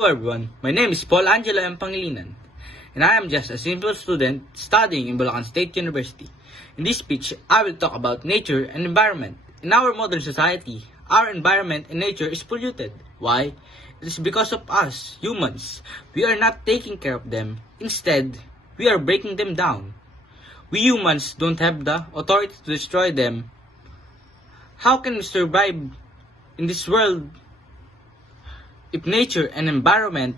Hello everyone, my name is Angelo Pangilinan, and I am just a simple student studying in Bulacan State University. In this speech, I will talk about nature and environment. In our modern society, our environment and nature is polluted. Why? It is because of us, humans. We are not taking care of them. Instead, we are breaking them down. We humans don't have the authority to destroy them. How can we survive in this world if nature and environment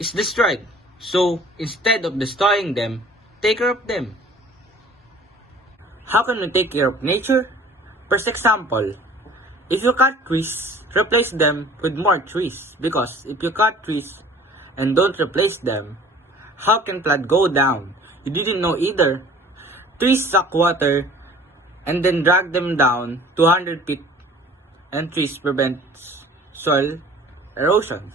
is destroyed? So, instead of destroying them, take care of them. How can we take care of nature? First example, if you cut trees, replace them with more trees. Because if you cut trees and don't replace them, how can plant go down? You didn't know either. Trees suck water and then drag them down 200 feet, and trees prevent soil erosion.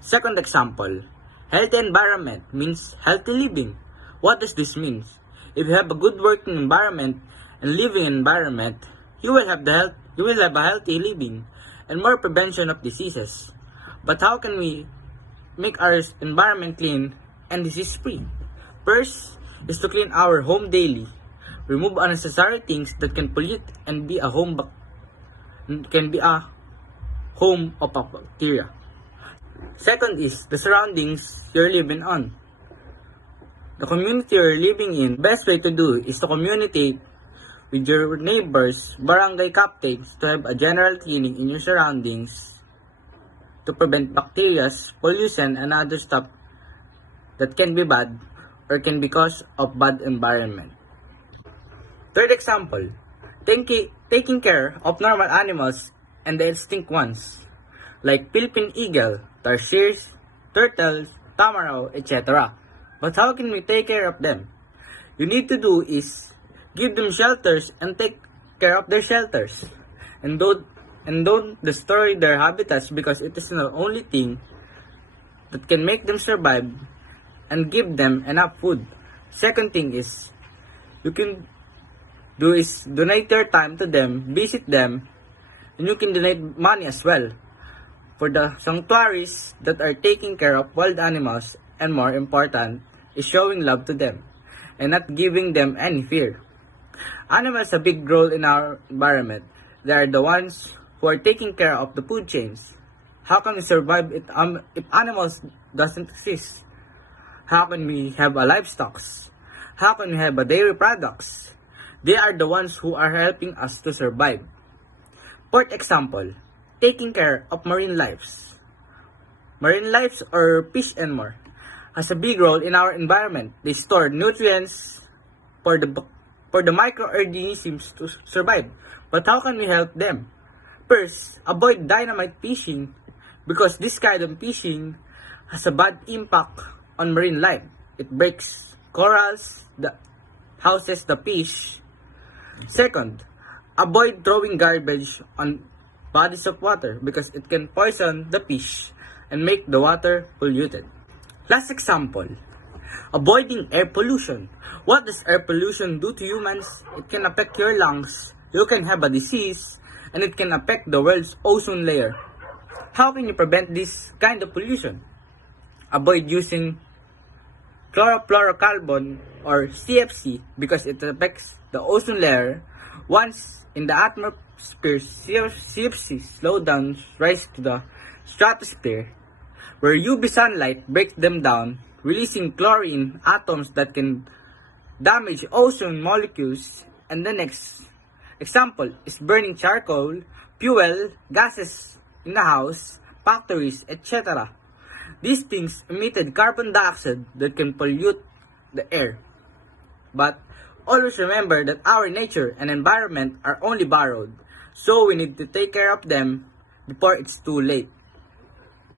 Second example, healthy environment means healthy living. What does this mean? If you have a good working environment and living environment, you will have a healthy living and more prevention of diseases. But how can we make our environment clean and disease free? First is to clean our home daily. Remove unnecessary things that can pollute and be a home of a bacteria. Second is the surroundings you're living on. The community you're living in, best way to do is to communicate with your neighbors, barangay captains, to have a general cleaning in your surroundings to prevent bacteria, pollution, and other stuff that can be bad or can be cause of bad environment. Third example, taking care of normal animals and the extinct ones, like Philippine eagle, tarsiers, turtles, tamaraw, etc. But how can we take care of them? You need to do is give them shelters and take care of their shelters. And don't destroy their habitats, because it is the only thing that can make them survive and give them enough food. Second thing is, you can do is donate your time to them, visit them, and you can donate money as well for the sanctuaries that are taking care of wild animals, and more important is showing love to them and not giving them any fear. Animals have a big role in our environment. They are the ones who are taking care of the food chains. How can we survive if animals doesn't exist? How can we have a livestock? How can we have a dairy products? They are the ones who are helping us to survive. Fourth example, taking care of marine lives. Marine lives, or fish and more, has a big role in our environment. They store nutrients for the microorganisms to survive. But how can we help them? First, avoid dynamite fishing, because this kind of fishing has a bad impact on marine life. It breaks corals, houses the fish. Second, avoid throwing garbage on bodies of water, because it can poison the fish and make the water polluted. Last example, avoiding air pollution. What does air pollution do to humans? It can affect your lungs, you can have a disease, and it can affect the world's ozone layer. How can you prevent this kind of pollution? Avoid using chlorofluorocarbon, or CFC, because it affects the ozone layer. Once in the atmosphere, CFC slows down, rise to the stratosphere, where UV sunlight breaks them down, releasing chlorine atoms that can damage ozone molecules. And the next example is burning charcoal, fuel, gases in the house, factories, etc. These things emitted carbon dioxide that can pollute the air. But always remember that our nature and environment are only borrowed, so we need to take care of them before it's too late.